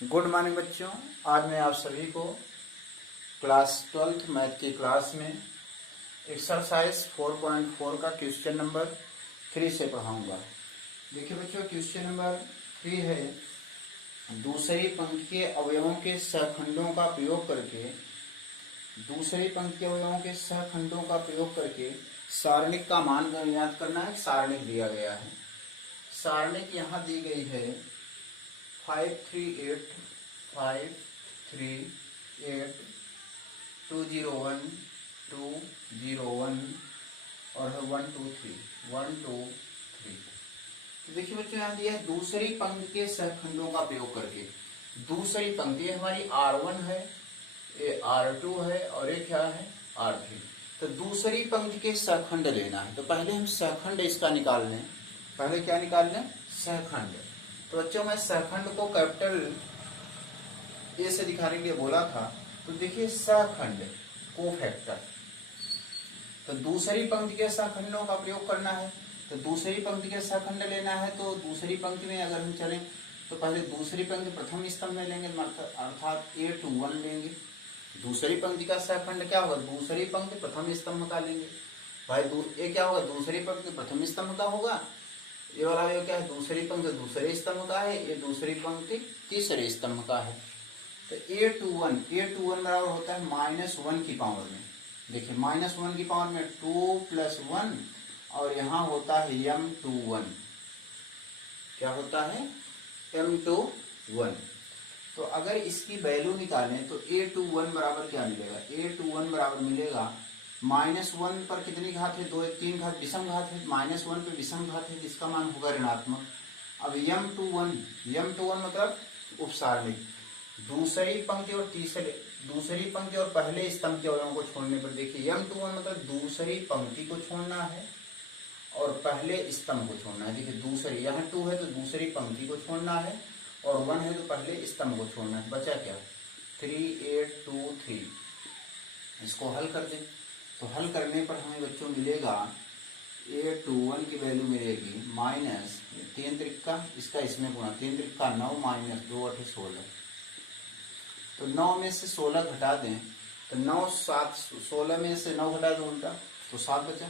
Good morning बच्चों। आज मैं आप सभी को क्लास 12th मैथ की क्लास में एक्सरसाइज 4.4 का क्वेश्चन नंबर 3 से पढ़ाऊंगा। देखिए बच्चों, क्वेश्चन नंबर 3 है, दूसरी पंक्ति के अवयवों के सहखंडों का प्रयोग करके सारणिक का मान ज्ञात करना है। सारणिक दिया गया है, सारणिक यहाँ दी गई है 5 3 8 5 3 8 2 0 1 2 0 1 और 1 2 3 1 2 3। तो देखिए बच्चों, यहाँ दिया है दूसरी पंक्ति के सहखंडों का प्रयोग करके। दूसरी पंक्ति हमारी R1 है, ये R2 है और ये क्या है R3। तो दूसरी पंक्ति के सहखंड लेना है, तो पहले हम सहखंड इसका निकाल लें। पहले क्या निकाल लें? सहखंड। तो बच्चों, मैं सहखंड को कैपिटल ए से दिखाने के लिए बोला था। तो देखिए सहखंड कोफैक्टर, तो दूसरी पंक्ति के सहखंडों का प्रयोग करना है। तो दूसरी पंक्ति के सहखंड लेना है, तो दूसरी पंक्ति में अगर हम चलें तो पहले दूसरी पंक्ति प्रथम स्तंभ में लेंगे, अर्थात 8 1 लेंगे। दूसरी पंक्ति का सहखंड क्या होगा? दूसरी पंक्ति प्रथम स्तंभ का लेंगे। भाई ये क्या होगा? दूसरी पंक्ति प्रथम स्तंभ का होगा। ये वाला ये क्या है? दूसरी पंक्ति दूसरे स्तंभ का है, ये दूसरी पंक्ति तीसरे स्तंभ का है। तो A21 बराबर होता है -1 की पावर में। देखिए -1 की पावर में 2 + 1 और यहाँ होता है M21। क्या होता है? M21। तो अगर इसकी वैल्यू निकालें तो A21 बराबर क्या मिलेगा? A21 बराबर मिलेगा -1 पर कितनी घात है? 2 1 3 घात, विषम घात है। -1 पे विषम घात है, जिसका मान होगा ऋणात्मक। अब M21 मतलब उपसारणिक। दूसरी पंक्ति और पहले स्तंभ के अवयवों को छोड़ने पर, देखिए M21 मतलब दूसरी पंक्ति को छोड़ना है और पहले स्तंभ को छोड़ना है। देखिए दूसरी, यहाँ 2 है तो दूसरी पंक्ति को छोड़ना है और 1 है तो पहले स्तंभ को छोड़ना है। बचा क्या? 3 8 2 3। इसको हल कर दें तो हल करने पर हमें बच्चों मिलेगा A21 की वैल्यू मिलेगी -3 त्रिका, इसका इसमें गुणा 3 त्रिका 9 -2 8 16। तो 9 में से 16 घटा दें तो 9 7 16 में से 9 घटा दो उल्टा तो 7 बचा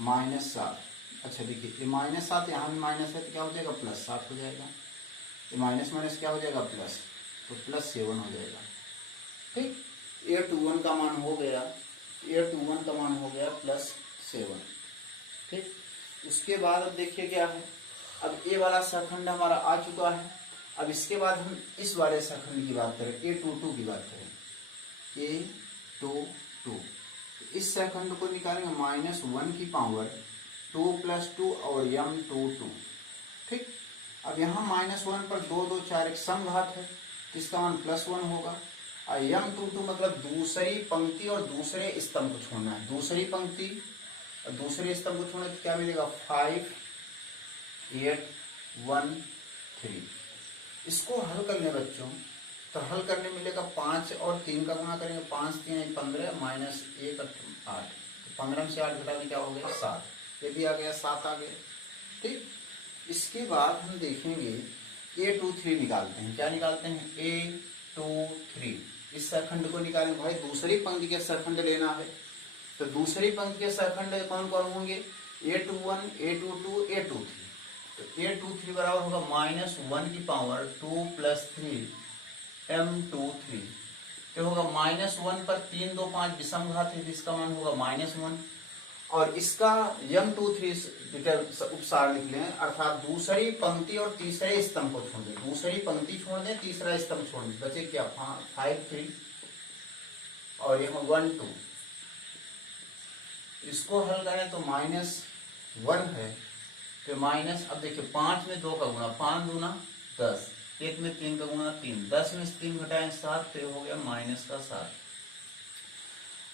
-7। अच्छा देखिए, ये -7 यहाँ भी माइनस है तो क्या हो जाएगा? +7 हो जाएगा। ये माइनस माइनस क्या हो जाएगा? प्लस, तो +7 हो जाएगा। ठीक, A21 का मान हो गया +7। ठीक, उसके बाद अब देखिए क्या है। अब ए वाला सहखंड हमारा आ चुका है। अब इसके बाद हम इस वाले सहखंड की बात करें, A22 की बात करें। A22, इस सहखंड को निकालेंगे -1 की पावर 2 + 2 और M22। ठीक, अब यहाँ -1 पर 2 2 4 एक समघात है, इसका मान +1 होगा। और M22 मतलब दूसरी पंक्ति और दूसरे स्तंभ को छोड़ना है। दूसरी पंक्ति और दूसरे स्तंभ को छोड़ना तो क्या मिलेगा? 5 8 1 3। इसको हल कर लें बच्चों, तो हल करने मिलेगा 5 और 3 का गुणा करेंगे, 5 3 15 -1 8। 15 में से 8 घटा के क्या हो गया? 7। ये भी आ गया, 7 आ गया। ठीक, इसके बाद हम देखेंगे A23 निकालते हैं। क्या निकालते हैं? A23। इस सहखंड को निकालेंगे। भाई दूसरी पंक्ति के सहखंड लेना है, तो दूसरी पंक्ति के सहखंड कौन कौन होंगे? A21 A22 A23। तो A23 बराबर होगा -1 की पावर 2 + 3 M23। तो होगा -1 पर 3 2 5 विषम घात है, जिसका मान होगा -1। और इसका M23 उपसारणिक लें, अर्थात दूसरी पंक्ति और तीसरे स्तंभ को छोड़ दें। दूसरी पंक्ति छोड़ दें, तीसरा स्तंभ छोड़ दें, बचे क्या? 5 3 और यहाँ 1 2। इसको हल करें तो -1 है, तो माइनस, अब देखिए 5 में 2 का गुणा, 5 दूना 10, 1 में 3 का गुणा 3, 10 में से 3 घटाएं 7, तो हो गया -7।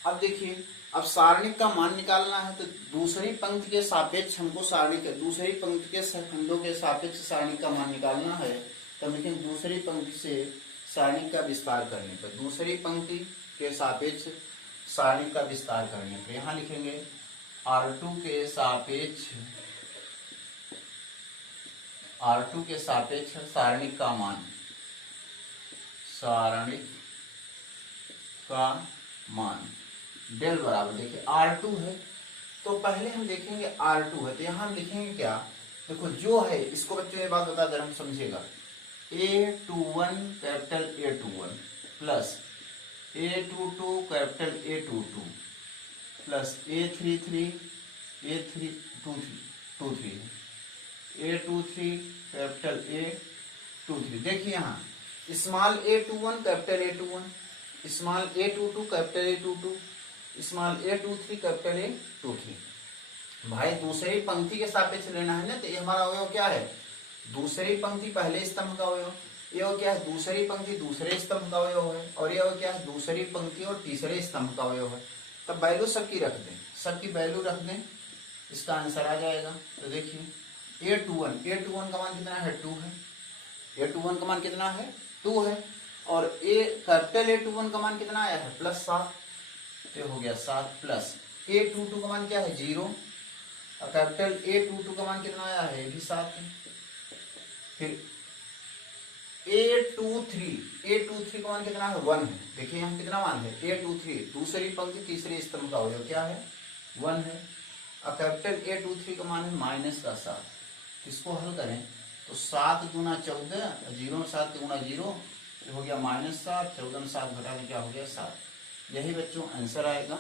अब देखिए, अब सारणिक का मान निकालना है तो दूसरी पंक्ति के सापेक्ष हमको दूसरी पंक्ति के सहखंडों के सापेक्ष सारणिक का मान निकालना है। तो लेकिन दूसरी पंक्ति से सारणिक का विस्तार करने पर, दूसरी पंक्ति के सापेक्ष सारणिक का विस्तार करने पर यहाँ लिखेंगे R2 के सापेक्ष सारणिक का मान। सारणिक का मान डेल बराबर, देखिए R2 है, तो पहले हम देखेंगे R2 है तो यहां हम लिखेंगे क्या, देखो जो है इसको बच्चों ये बात बता दे हम समझिएगा, A21 capital A21 plus A22 capital A22 plus A33 A23 A23 capital A23। देखिए यहाँ small A21 capital A21, small A22 capital A22, small A23 capital A23। भाई दूसरी पंक्ति के सापेक्ष लेना है ना, तो ये हमारा अवयव क्या है, दूसरी पंक्ति पहले स्तंभ का अवयव, ये क्या है दूसरी पंक्ति दूसरे स्तंभ का अवयव है, और ये क्या है दूसरी पंक्ति और तीसरे स्तंभ का अवयव है। तब वैल्यू सबकी रख दें, सबकी वैल्यू रख दें, इसका आंसर आ जाएगा। तो देखिए A21 का मान कितना है 2 है, A21 का मान कितना है 2 है, और कैपिटल A21 का मान कितना आया है +7, तो हो गया 7 प्लस A22 का मान क्या है 0, और कैपिटल A22 का मान कितना आया है ये भी 7 है। फिर A23 का मान कितना है 1 है, देखिए यहाँ कितना मान है A23 दूसरी पंक्ति तीसरे स्तंभ का अवयव क्या है 1 है, और कैपिटल A23 का मान है -7। इसको हल करें तो 7 गुना 14, 0 7 के गुना 0 हो गया -7, 14 में 7 घटा के क्या हो गया 7। यही बच्चों आंसर आएगा।